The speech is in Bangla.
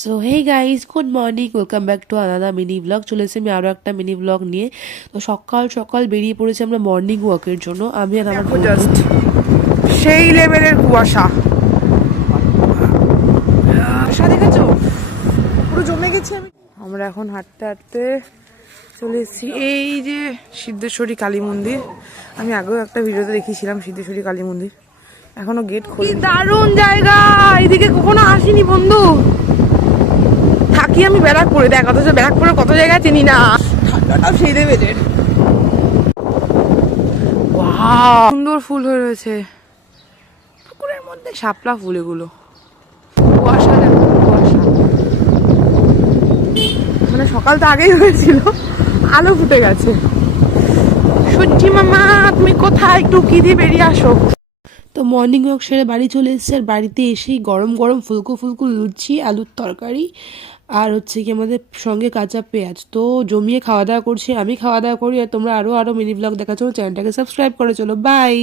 So hey guys, good morning, welcome back to another mini blog. চলে এসেছি আমি আরও একটা মিনি ব্লগ নিয়ে। তো সকাল সকাল বেরিয়ে পড়েছি আমরা মর্নিং ওয়াকের জন্য, আমি আর আমার বন্ধু। জাস্ট সেই লেভেলের কুয়াশা, কুয়াশা দেখেছো, পুরো জমে গেছে। আমরা এখন হাঁটতে হাঁটতে চলে এসেছি এই যে সিদ্ধেশ্বরী কালী মন্দির। আমি আগেও একটা ভিডিওতে দেখিয়েছিলাম সিদ্ধেশ্বরী কালী মন্দির, এখনো গেট খোলে। দারুণ জায়গা, এদিকে কখনো আসিনি বন্ধু। থাকি আমি ব্যারাকপুরে, দেখ অথচ ব্যারাকপুরে কত জায়গায় চিনি না। ঠান্ডাটাও সেই লেভেলের, সুন্দর ফুল হয়ে রয়েছে পুকুরের মধ্যে, শাপলা ফুল এগুলো। কুয়াশা দেখো, কুয়াশা মানে সকাল তো আগেই হয়েছিল, আলো ফুটে গেছে। সত্যি মামা তুমি কোথায়, একটু কি দিয়ে বেরিয়ে আসো। তো মর্নিং ওয়াক সেরে বাড়ি চলে এসেছি, আর বাড়িতে এসেই গরম গরম ফুলকো ফুলকো লুচি, আলুর তরকারি, আর হচ্ছে কি আমাদের সঙ্গে কাঁচা পেঁয়াজ। তো জমিয়ে খাওয়া দাওয়া করছি, আমি খাওয়া দাওয়া করি, আর তোমরা আরও মিনি ব্লগ দেখার জন্য চ্যানেলটাকে সাবস্ক্রাইব করে চলো। বাই।